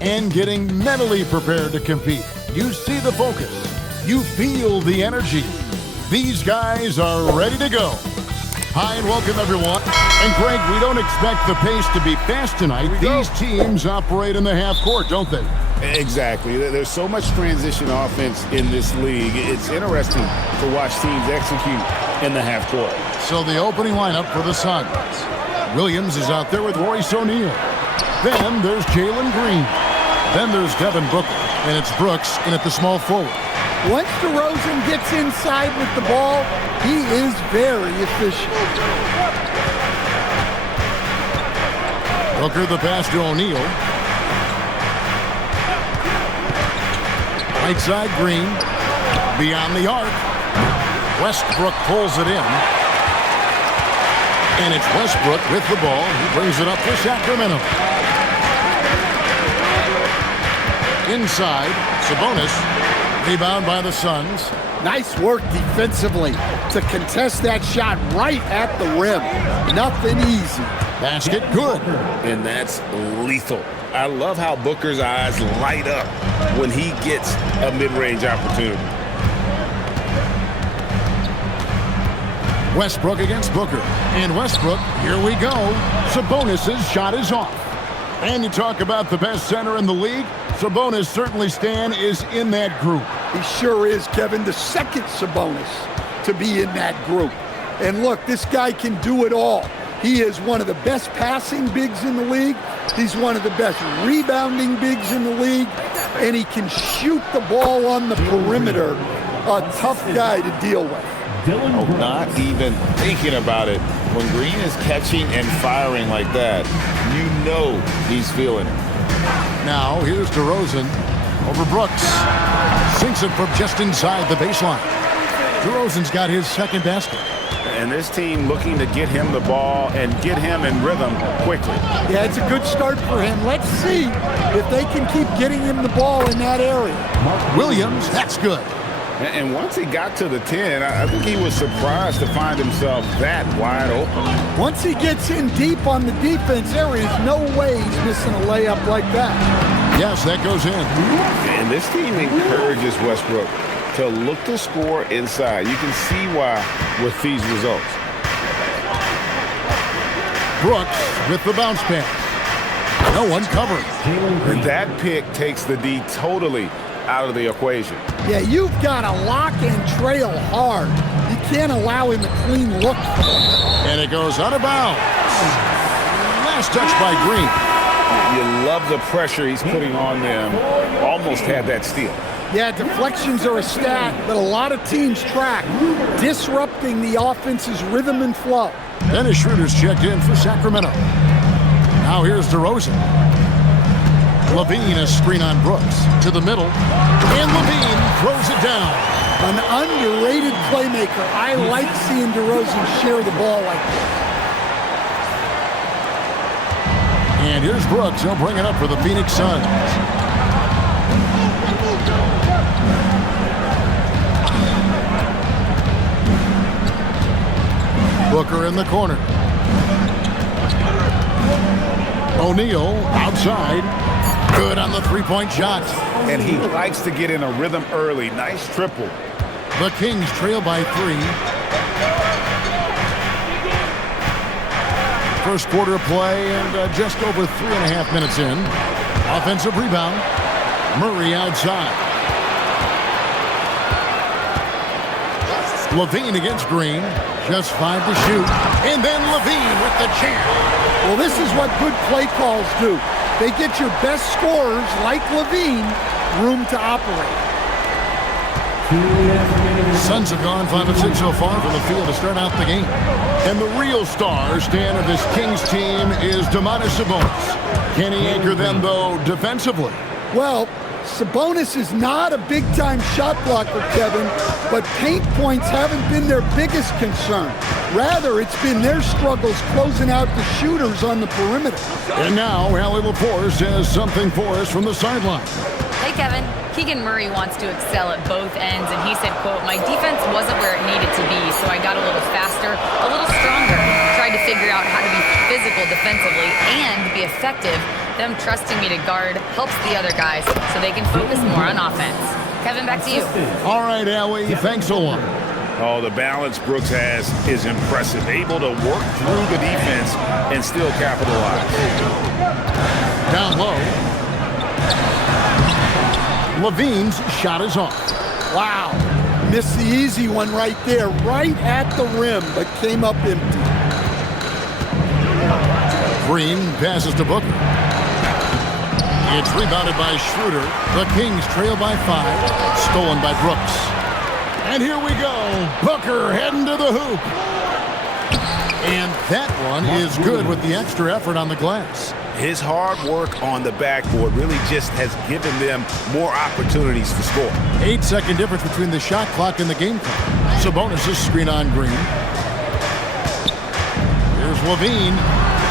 And getting mentally prepared to compete. You see the focus. You feel the energy. These guys are ready to go. Hi and welcome everyone. And Greg, we don't expect the pace to be fast tonight. These teams operate in the half court, don't they? Exactly. There's so much transition offense in this league. It's interesting to watch teams execute in the half court. So the opening lineup for the Suns. Williams is out there with Royce O'Neal. Then there's Jalen Green. Then there's Devin Booker. And it's Brooks in at the small forward. Once DeRozan gets inside with the ball, he is very efficient. Booker the pass to O'Neal. Right side Green. Beyond the arc. Westbrook pulls it in. And it's Westbrook with the ball. He brings it up for Sacramento. Inside, Sabonis. Rebound by the Suns. Nice work defensively to contest that shot right at the rim. Nothing easy. Basket good. And that's lethal. I love how Booker's eyes light up when he gets a mid-range opportunity. Westbrook against Booker. And Westbrook, here we go. Sabonis' shot is off. And you talk about the best center in the league. Sabonis certainly, Stan, is in that group. He sure is, Kevin, the second Sabonis to be in that group. And look, this guy can do it all. He is one of the best passing bigs in the league. He's one of the best rebounding bigs in the league. And he can shoot the ball on the perimeter. A tough guy to deal with. Oh, not even thinking about it. When Green is catching and firing like that, you know he's feeling it. Now, here's DeRozan over Brooks. Sinks it from just inside the baseline. DeRozan's got his second basket. And this team looking to get him the ball and get him in rhythm quickly. Yeah, it's a good start for him. Let's see if they can keep getting him the ball in that area. Williams, that's good. And once he got to the 10, I think he was surprised to find himself that wide open. Once he gets in deep on the defense, there is no way he's missing a layup like that. Yes, that goes in. And this team encourages Westbrook to look to score inside. You can see why with these results. Brooks with the bounce pass. No one covered. And that pick takes the D totally out of the equation. Yeah, you've got to lock and trail hard. You can't allow him a clean look. And it goes out of bounds. Last touch by Green. You love the pressure he's putting on them. Almost had that steal. Yeah, deflections are a stat that a lot of teams track, disrupting the offense's rhythm and flow. Dennis Schroeder's checked in for Sacramento. Now here's DeRozan. Levine, a screen on Brooks. To the middle. And Levine throws it down. An underrated playmaker. I like seeing DeRozan share the ball like that. And here's Brooks. He'll bring it up for the Phoenix Suns. Booker in the corner. O'Neal outside. Good on the three-point shot. And he likes to get in a rhythm early. Nice triple. The Kings trail by 3. First quarter play and just over 3.5 minutes in. Offensive rebound. Murray outside. Levine against Green. Just 5 to shoot. And then Levine with the jam. Well, this is what good play calls do. They get your best scorers, like Levine, room to operate. Suns have gone 5 of 6 so far from the field to start out the game. And the real star, Stan, of this Kings team is Domantas Sabonis. Can he anchor them, though, defensively? Well, Sabonis is not a big-time shot blocker, Kevin, but paint points haven't been their biggest concern. Rather, it's been their struggles closing out the shooters on the perimeter. And now, Allie LaForce has something for us from the sideline. Hey, Kevin. Keegan Murray wants to excel at both ends, and he said, quote, "My defense wasn't where it needed to be, so I got a little faster, a little stronger, tried to figure out how to be physical defensively and effective, them trusting me to guard helps the other guys so they can focus more on offense. Kevin, back to you. All right, Allie, thanks a lot. Oh, the balance Brooks has is impressive. Able to work through the defense and still capitalize. Down low. Levine's shot is off. Wow. Missed the easy one right there, right at the rim, but came up empty. Green passes to Booker. It's rebounded by Schroeder. The Kings trail by 5. Stolen by Brooks. And here we go. Booker heading to the hoop. And that one is good with the extra effort on the glass. His hard work on the backboard really just has given them more opportunities to score. 8-second difference between the shot clock and the game clock. Sabonis' screen on Green. Here's Levine.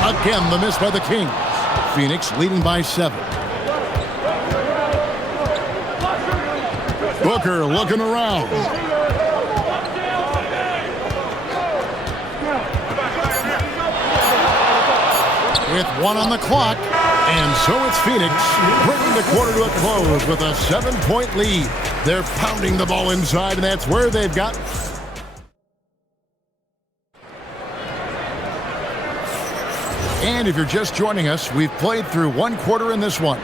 Again, the miss by the Kings. Phoenix leading by 7. Booker looking around. With 1 on the clock, and so it's Phoenix bringing the quarter to a close with a 7-point lead. They're pounding the ball inside, and that's where they've got. And if you're just joining us, we've played through 1 quarter in this one.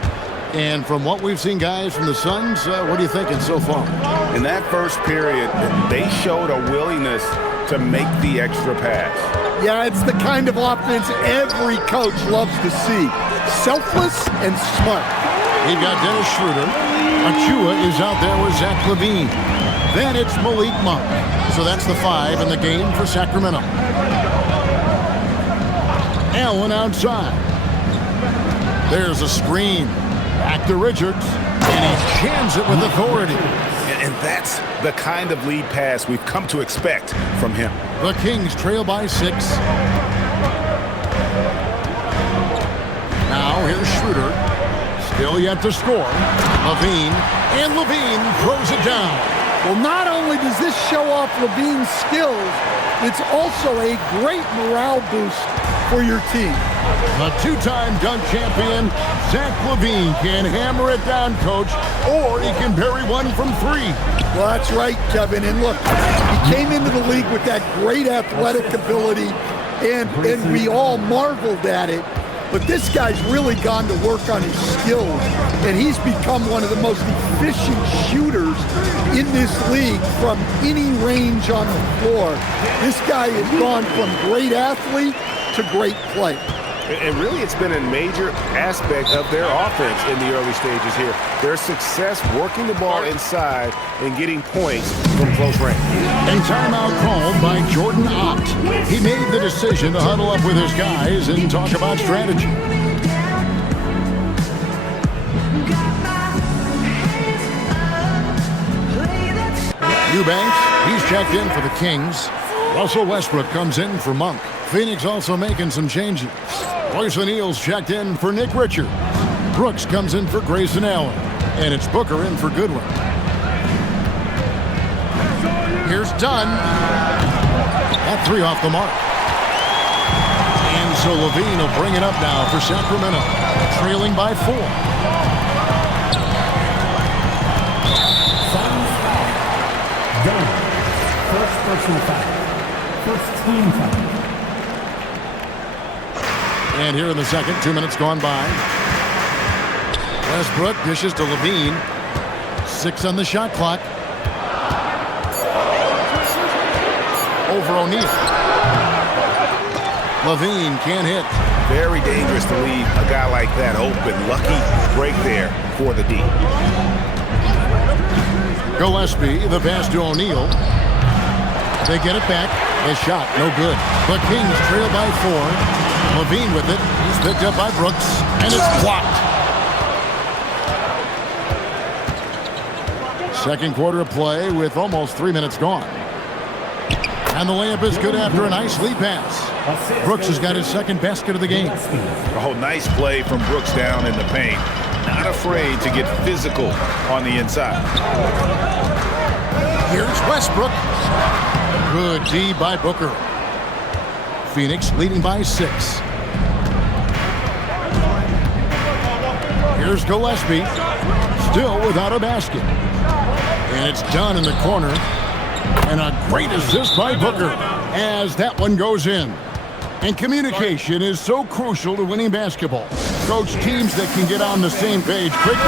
And from what we've seen, guys, from the Suns, what are you thinking so far? In that first period, they showed a willingness to make the extra pass. Yeah, it's the kind of offense every coach loves to see. Selfless and smart. We've got Dennis Schroeder. Achua is out there with Zach Levine. Then it's Malik Monk. So that's the 5 in the game for Sacramento. Allen outside. There's a screen. Back to Richards. And he jams it with authority. And that's the kind of lead pass we've come to expect from him. The Kings trail by 6. Now here's Schroeder. Still yet to score. Levine. And Levine throws it down. Well, not only does this show off Levine's skills, it's also a great morale boost for your team. The 2-time dunk champion, Zach Levine, can hammer it down, coach, or he can bury one from 3. Well, that's right, Kevin. And look, he came into the league with that great athletic ability, and we all marveled at it. But this guy's really gone to work on his skills, and he's become one of the most efficient shooters in this league from any range on the floor. This guy has gone from great athlete to great play. And really, it's been a major aspect of their offense in the early stages here. Their success working the ball inside and getting points from close range. A timeout called by Jordan Ott. He made the decision to huddle up with his guys and talk about strategy. Eubanks, he's checked in for the Kings. Russell Westbrook comes in for Monk. Phoenix also making some changes. Royce O'Neal's checked in for Nick Richard. Brooks comes in for Grayson Allen. And it's Booker in for Goodwin. Here's Dunn. That 3 off the mark. And so Levine will bring it up now for Sacramento. Trailing by 4. Dunn. First personal foul. First team foul. And here in the second, 2 minutes gone by. Westbrook dishes to Levine. 6 on the shot clock. Over O'Neal. Levine can't hit. Very dangerous to leave a guy like that open. Lucky break there for the D. Gillespie, the pass to O'Neal. They get it back. The shot, no good. The Kings trail by 4. Levine with it. He's picked up by Brooks, and it's blocked. Second quarter of play with almost 3 minutes gone. And the layup is good after a nice lead pass. Brooks has got his second basket of the game. Oh, nice play from Brooks down in the paint. Not afraid to get physical on the inside. Here's Westbrook. Good D by Booker. Phoenix leading by 6. Here's Gillespie, still without a basket. And it's done in the corner. And a great assist by Booker as that one goes in. And communication is so crucial to winning basketball. Coach, teams that can get on the same page quickly,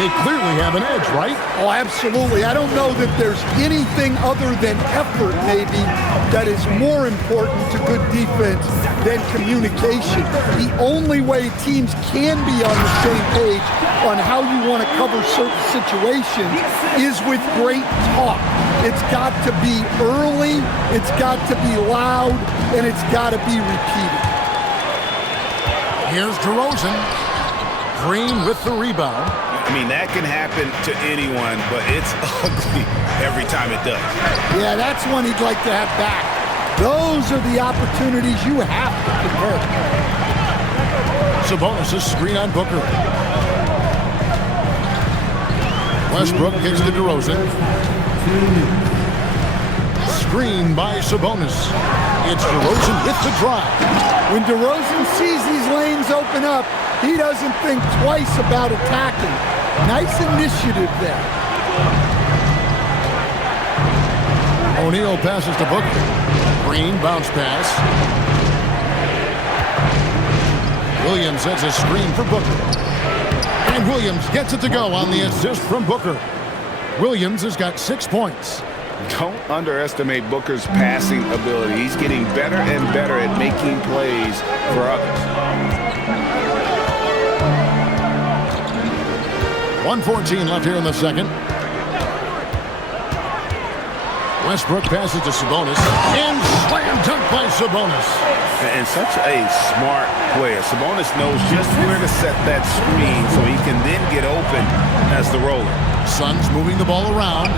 they clearly have an edge, right? Oh, absolutely. I don't know that there's anything other than effort, maybe, that is more important to good defense than communication. The only way teams can be on the same page on how you want to cover certain situations is with great talk. It's got to be early, it's got to be loud, and it's got to be repeated. Here's DeRozan. Green with the rebound. I mean, that can happen to anyone, but it's ugly every time it does. Yeah, that's one he'd like to have back. Those are the opportunities you have to convert. Sabonis' screen on Booker. Westbrook kicks to DeRozan. Screen by Sabonis. It's DeRozan with the drive. When DeRozan sees these lanes open up, he doesn't think twice about attacking. Nice initiative there. O'Neal passes to Booker. Green bounce pass. Williams sets a screen for Booker. And Williams gets it to go on the assist from Booker. Williams has got 6 points. Don't underestimate Booker's passing ability. He's getting better and better at making plays for others. 1:14 left here in the second. Westbrook passes to Sabonis. And slam dunk by Sabonis. And such a smart player. Sabonis knows just where to set that screen so he can then get open as the roller. Suns moving the ball around.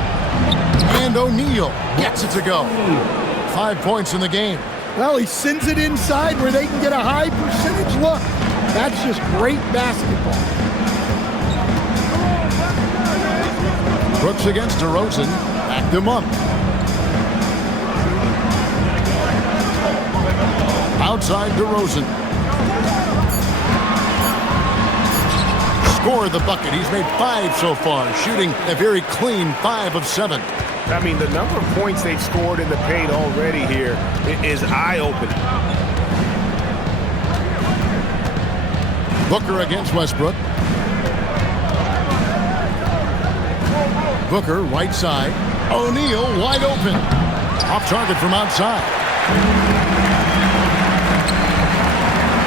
And O'Neal gets it to go. 5 points in the game. Well, he sends it inside where they can get a high percentage look. That's just great basketball. Brooks against DeRozan. Back them up. Outside DeRozan. Score the bucket. He's made 5 so far, shooting a very clean 5 of 7. I mean, the number of points they've scored in the paint already here is eye-opening. Booker against Westbrook. Booker, right side. O'Neal wide open. Off target from outside.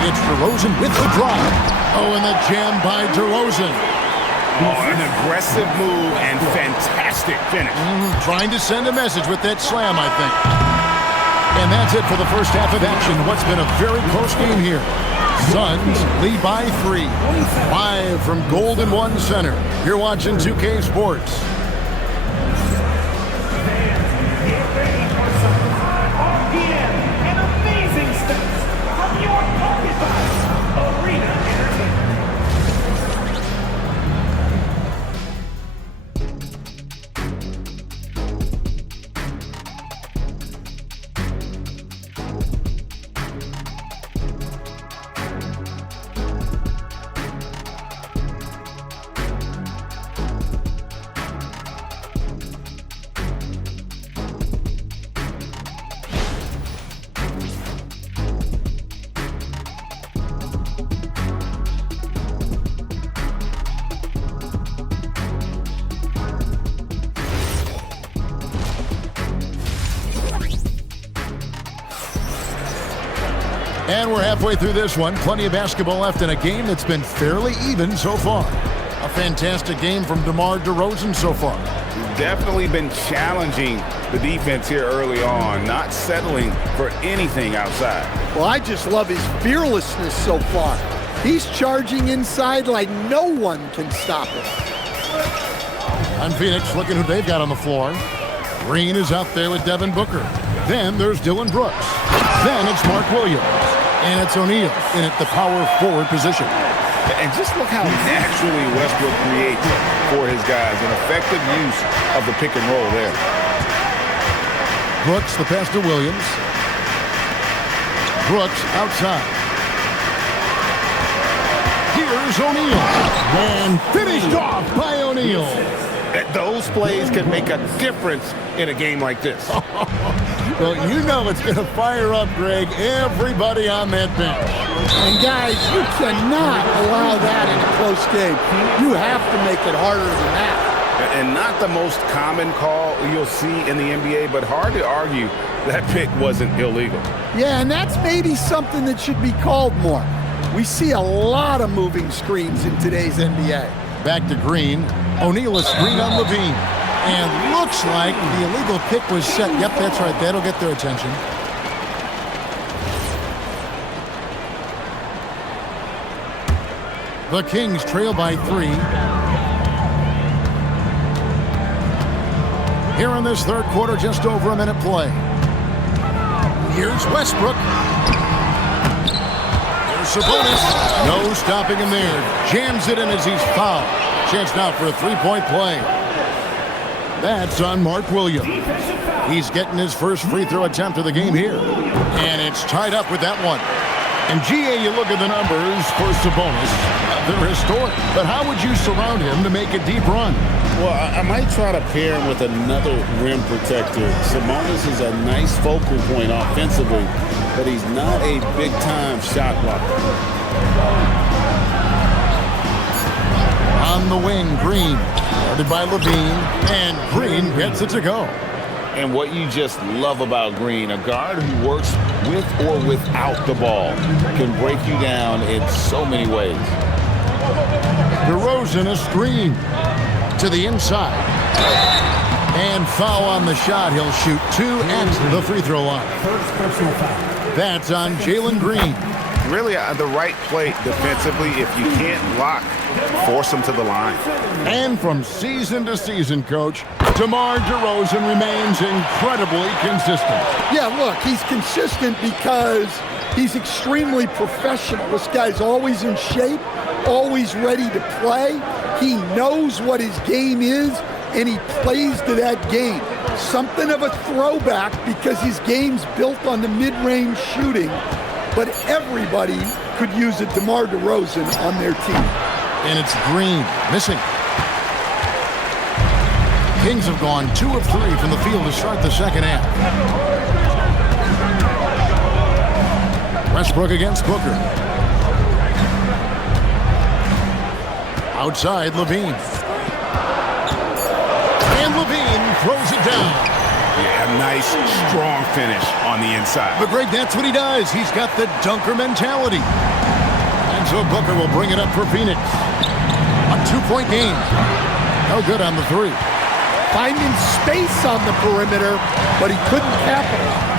It's DeRozan with the drive. Oh, and the jam by DeRozan. Oh, an aggressive move and fantastic finish. Trying to send a message with that slam, I think. And that's it for the first half of action. What's been a very close game here. Suns lead by 3. Live from Golden One Center. You're watching 2K Sports. And we're halfway through this one. Plenty of basketball left in a game that's been fairly even so far. A fantastic game from DeMar DeRozan so far. Definitely been challenging the defense here early on, not settling for anything outside. Well, I just love his fearlessness so far. He's charging inside like no one can stop him. On Phoenix, looking who they've got on the floor. Green is out there with Devin Booker. Then there's Dylan Brooks. Then it's Mark Williams. And it's O'Neal in at the power forward position. And just look how naturally Westbrook creates for his guys. An effective use of the pick and roll there. Brooks, the pass to Williams. Brooks outside. Here's Here's O'Neal. And finished off by O'Neal. Those plays can make a difference in a game like this. Well, you know it's going to fire up, Greg, everybody on that bench. And guys, you cannot allow that in a close game. You have to make it harder than that. And not the most common call you'll see in the NBA, but hard to argue that pick wasn't illegal. Yeah, and that's maybe something that should be called more. We see a lot of moving screens in today's NBA. Back to Green. O'Neal a screen on Levine. And looks like the illegal pick was set. Yep, that's right. That'll get their attention. The Kings trail by 3. Here in this third quarter, just over a minute play. Here's Westbrook. There's Sabonis. No stopping him there. Jams it in as he's fouled. Chance now for a three-point play. That's on Mark Williams. He's getting his first free throw attempt of the game here. And it's tied up with that one. And GA, you look at the numbers for Sabonis. They're historic. But how would you surround him to make a deep run? Well, I might try to pair him with another rim protector. Sabonis is a nice focal point offensively, but he's not a big-time shot blocker. On the wing, Green. Guarded by Levine. And Green gets it to go. And what you just love about Green, a guard who works with or without the ball, can break you down in so many ways. DeRozan a screen to the inside. And foul on the shot. He'll shoot 2 at the free throw line. First personal foul. That's on Jalen Green. Really the right play defensively. If you can't block, force them to the line. And from season to season, Coach, DeMar DeRozan remains incredibly consistent. Yeah, look, he's consistent because he's extremely professional. This guy's always in shape, always ready to play. He knows what his game is, and he plays to that game. Something of a throwback because his game's built on the mid-range shooting, but everybody could use a DeMar DeRozan on their team. And it's Green, missing. Kings have gone 2 of 3 from the field to start the second half. Westbrook against Booker. Outside, Levine. And Levine throws it down. Yeah, nice, strong finish on the inside. But Greg, that's what he does. He's got the dunker mentality. And so Booker will bring it up for Phoenix. A 2-point game. No good on the 3. Finding space on the perimeter, but he couldn't capitalize.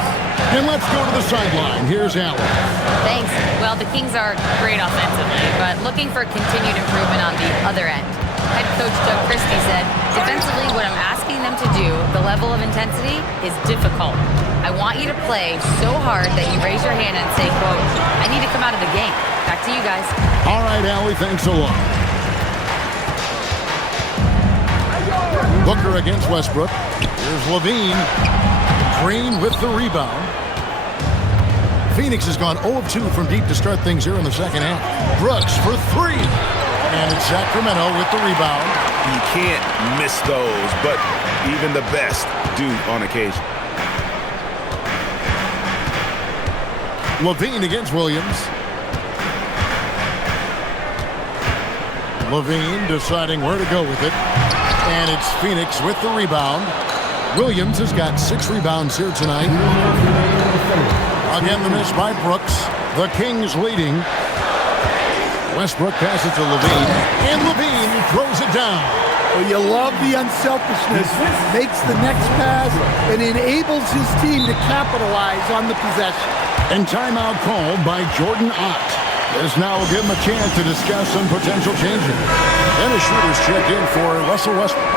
And let's go to the sideline. Here's Allen. Thanks. Well, the Kings are great offensively, but looking for continued improvement on the other end. Head coach Joe Christie said, defensively, what I'm asking them to do, the level of intensity, is difficult. I want you to play so hard that you raise your hand and say, quote, I need to come out of the game. Back to you guys. All right, Allie, thanks a lot. Booker against Westbrook. Here's Levine. Green with the rebound. Phoenix has gone 0 of 2 from deep to start things here in the second half. Brooks for 3. And it's Sacramento with the rebound. You can't miss those, but even the best do on occasion. Levine against Williams. Levine deciding where to go with it. And it's Phoenix with the rebound. Williams has got 6 rebounds here tonight. Again, the miss by Brooks. The Kings leading. Westbrook passes to Levine. And Levine throws it down. Well, you love the unselfishness. Makes the next pass and enables his team to capitalize on the possession. And timeout called by Jordan Ott. This now will give him a chance to discuss some potential changes. And a shooter's check in for Russell Westbrook.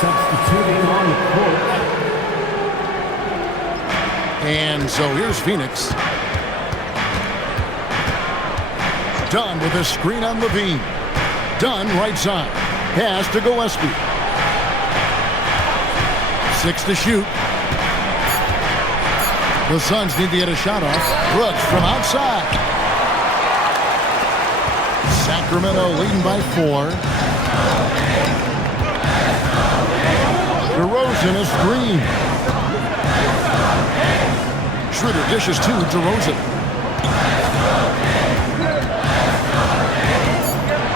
Substituting on the court. And so here's Phoenix. Dunn with a screen on Levine. Dunn right side. Pass to Gillespie. 6 to shoot. The Suns need to get a shot off. Brooks from outside. Sacramento leading by 4. DeRozan a screen. Schroeder dishes to DeRozan.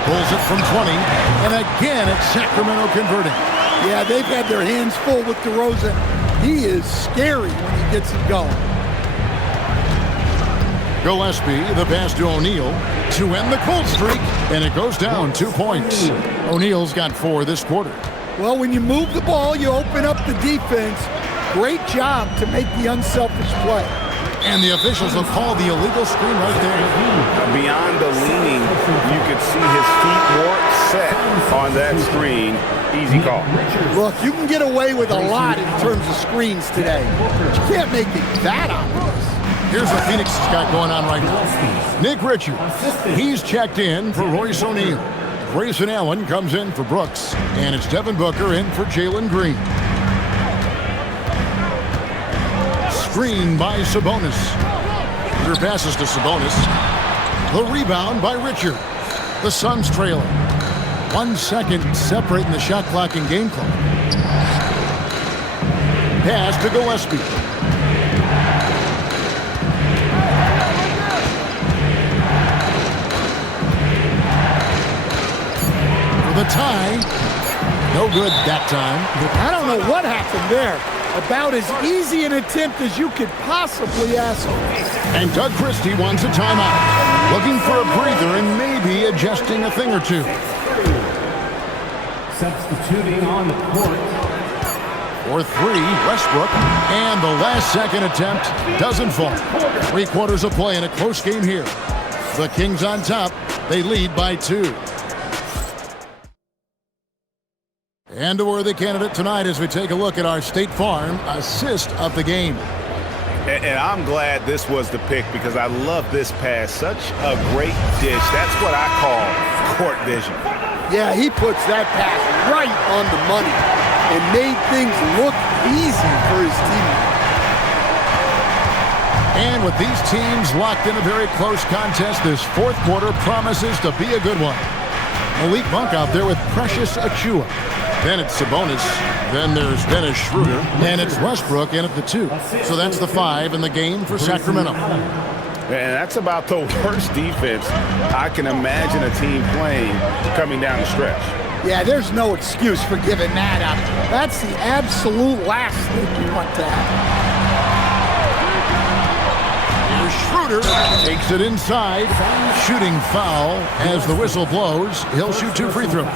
Pulls it from 20, and again it's Sacramento converting. Yeah, they've had their hands full with DeRozan. He is scary when he gets it going. Gillespie, the pass to O'Neal to end the cold streak, and it goes down 2 points. O'Neal's got 4 this quarter. Well, when you move the ball, you open up the defense. Great job to make the unselfish play. And the officials will call the illegal screen right there. Beyond the leaning, you could see his feet more set on that screen. Easy call. Look, you can get away with a lot in terms of screens today, but you can't make it that obvious. Here's what Phoenix has got going on right now. Nick Richards, he's checked in for Royce O'Neal. Grayson Allen comes in for Brooks, and it's Devin Booker in for Jalen Green. Screen by Sabonis. Peter passes to Sabonis. The rebound by Richard. The Suns trailing. 1 second separating the shot clock and game clock. Pass to Gillespie. For the tie. No good that time. I don't know what happened there. About as easy an attempt as you could possibly ask for. And Doug Christie wants a timeout. Looking for a breather and maybe adjusting a thing or two. Substituting on the court. For 3, Westbrook. And the last second attempt doesn't fall. 3 quarters of play in a close game here. The Kings on top. They lead by 2. And a worthy candidate tonight as we take a look at our State Farm assist of the game. And I'm glad this was the pick because I love this pass. Such a great dish. That's what I call court vision. Yeah, he puts that pass right on the money and made things look easy for his teammates. And with these teams locked in a very close contest, this 4th quarter promises to be a good one. Malik Monk out there with Precious Achiuwa. Then it's Sabonis. Then there's Dennis Schroeder. And it's Westbrook in at the 2. So that's the 5 in the game for Sacramento. And that's about the worst defense I can imagine a team playing coming down the stretch. Yeah, there's no excuse for giving that up. That's the absolute last thing you want to have. Schroeder takes it inside. Shooting foul as the whistle blows. He'll shoot 2 free throws.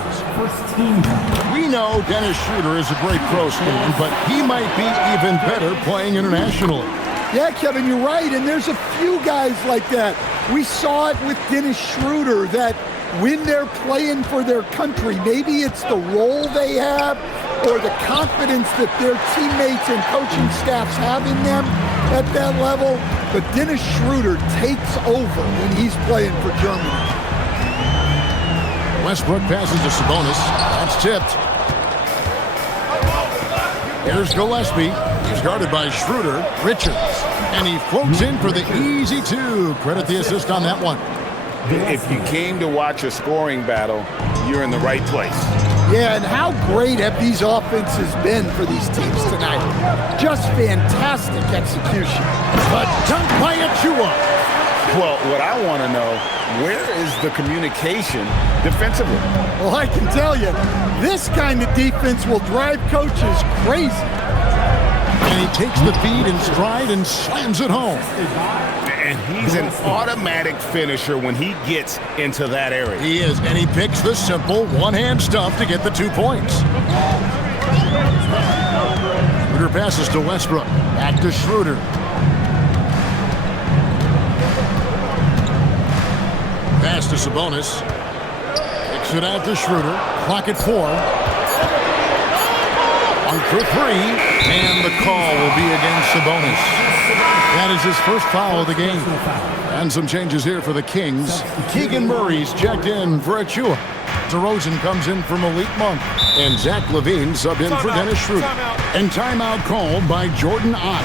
We know Dennis Schroeder is a great pro scorer, but he might be even better playing internationally. Yeah, Kevin, you're right, and there's a few guys like that. We saw it with Dennis Schroeder that when they're playing for their country, maybe it's the role they have or the confidence that their teammates and coaching staffs have in them at that level. But Dennis Schroeder takes over when he's playing for Germany. Westbrook passes to Sabonis. That's tipped. Here's Gillespie. He's guarded by Schroeder. Richards. And he floats in for the easy 2. Credit the assist on that one. If you came to watch a scoring battle, you're in the right place. Yeah, and how great have these offenses been for these teams tonight? Just fantastic execution. A dunk by Achiuwa. Well, what I want to know, where is the communication defensively? Well, I can tell you, this kind of defense will drive coaches crazy. And he takes the feed in stride and slams it home. And he's an automatic finisher when he gets into that area. He is, and he picks the simple one-hand stuff to get the 2 points. Schroeder passes to Westbrook. Back to Schroeder. Pass to Sabonis. Kicks it out to Schroeder. Clock at 4. 1 for 3. And the call will be against Sabonis. That is his first foul of the game. And some changes here for the Kings. Keegan Murray's checked in for Achiuwa. DeRozan comes in for Malik Monk. And Zach LaVine subbed in for Dennis Schroeder. And timeout called by Jordan Ott.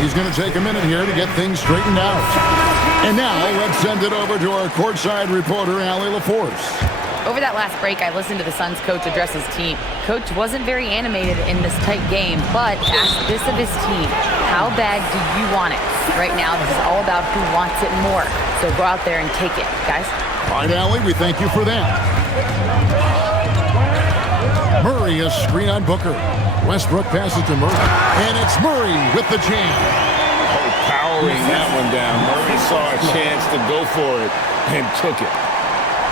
He's going to take a minute here to get things straightened out. And now let's send it over to our courtside reporter, Allie LaForce. Over that last break, I listened to the Suns coach address his team. Coach wasn't very animated in this tight game, but asked this of his team: how bad do you want it? Right now, this is all about who wants it more. So go out there and take it, guys. All right, Allie, we thank you for that. Murray, a screen on Booker. Westbrook passes to Murray, and it's Murray with the jam. Oh, powering that one down. Murray saw a chance to go for it and took it.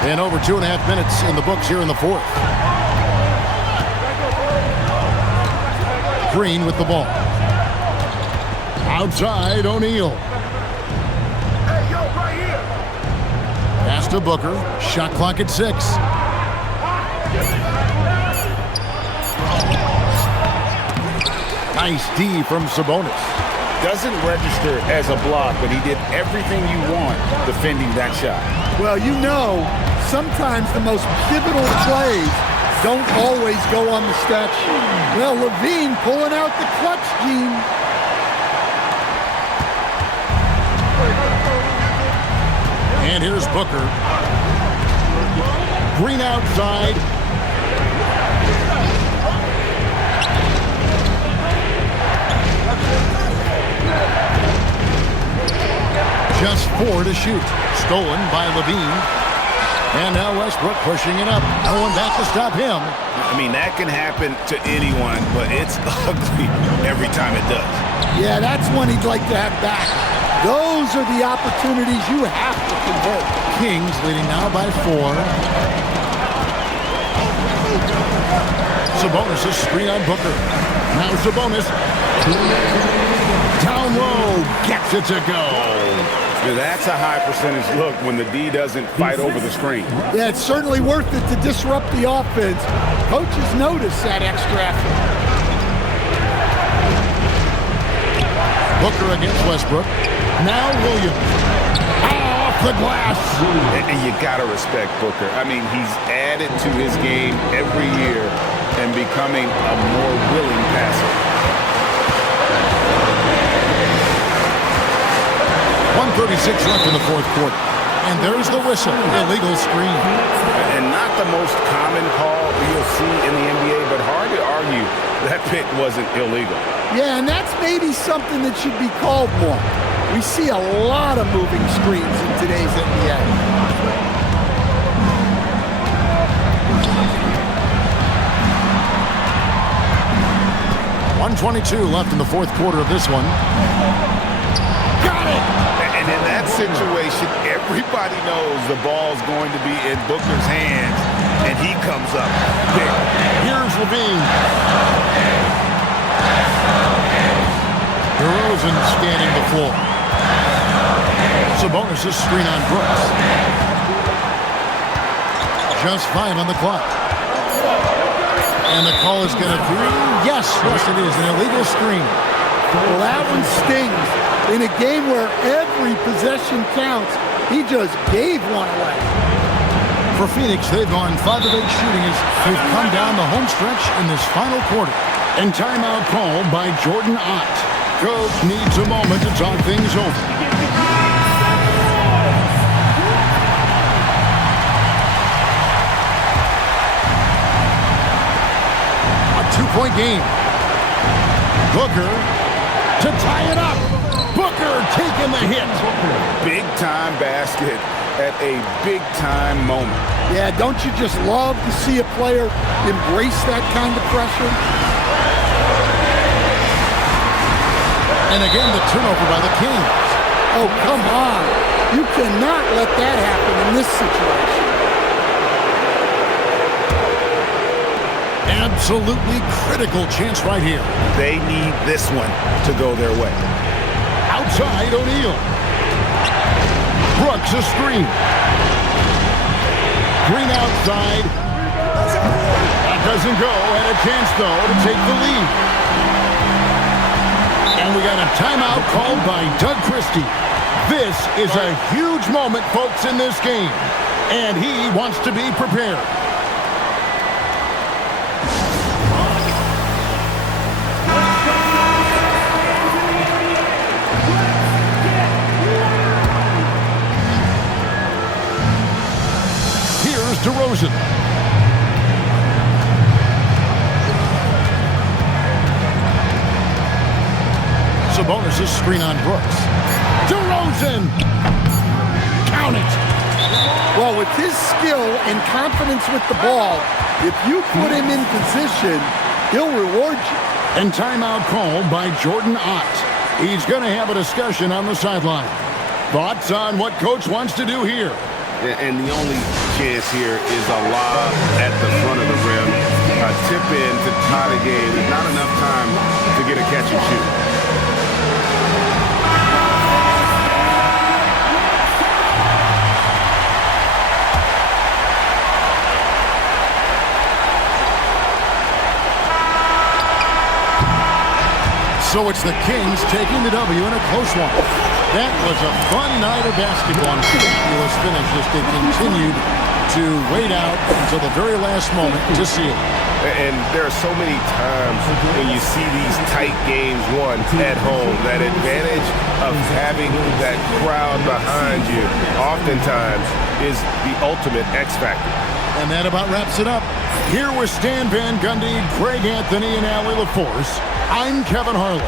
And over 2.5 minutes in the books here in the fourth. Green with the ball. Outside, O'Neal. Hey, yo, right here. Pass to Booker. Shot clock at 6. Nice D from Sabonis. Doesn't register as a block, but he did everything you want defending that shot. Well, you know, sometimes the most pivotal plays don't always go on the stat sheet. Well, Levine pulling out the clutch gene. And here's Booker. Green outside. Just 4 to shoot. Stolen by Levine. And now Westbrook pushing it up. No one back to stop him. I mean, that can happen to anyone, but it's ugly every time it does. Yeah, that's one he'd like to have back. Those are the opportunities you have to convert. Kings leading now by 4. Sabonis is screen on Booker. Now Sabonis. Down low. Gets it to go. That's a high percentage look when the D doesn't fight over the screen. Yeah, it's certainly worth it to disrupt the offense. Coaches notice that extra effort. Booker against Westbrook. Now Williams. Off the glass. And you got to respect Booker. I mean, he's added to his game every year and becoming a more willing passer. 1:36 left in the fourth quarter. And there's the whistle. Illegal screen. And not the most common call you'll see in the NBA, but hard to argue that pick wasn't illegal. Yeah, and that's maybe something that should be called more. We see a lot of moving screens in today's NBA. .122 left in the fourth quarter of this one. Got it! And in that situation, everybody knows the ball's going to be in Booker's hands, and he comes up big. Here's Levine. DeRozan scanning the floor. Sabonis' screen on Brooks. Just 5 on the clock. And the call is going to be, yes, it is, an illegal screen. Well, that one stings. In a game where every possession counts, he just gave one away. For Phoenix, they've gone 5 of 8 shooting as they've come down the home stretch in this final quarter. And timeout called by Jordan Ott. Coach needs a moment to talk things over. A 2-point game. Booker to tie it up. Booker taking the hit. Big-time basket at a big-time moment. Yeah, don't you just love to see a player embrace that kind of pressure? And again, the turnover by the Kings. Oh, come on. You cannot let that happen in this situation. Absolutely critical chance right here. They need this one to go their way. Outside, O'Neal. Brooks a screen. Green outside. That doesn't go, and a chance, though, to take the lead. And we got a timeout called by Doug Christie. This is a huge moment, folks, in this game. And he wants to be prepared. DeRozan. Sabonis' screen on Brooks. DeRozan! Count it! Well, with his skill and confidence with the ball, if you put him in position, he'll reward you. And timeout called by Jordan Ott. He's going to have a discussion on the sideline. Thoughts on what coach wants to do here? And the only chance here is a lob at the front of the rim. A tip in to tie the game. Not enough time to get a catch and shoot. So it's the Kings taking the W in a close one. That was a fun night of basketball. Fabulous finish as they continued to wait out until the very last moment to see it. And there are so many times when you see these tight games won at home, that advantage of having that crowd behind you oftentimes is the ultimate X factor. And that about wraps it up. Here with Stan Van Gundy, Greg Anthony, and Allie LaForce, I'm Kevin Harlan,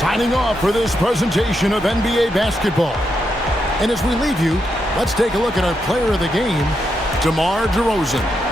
signing off for this presentation of NBA basketball. And as we leave you, let's take a look at our player of the game, DeMar DeRozan.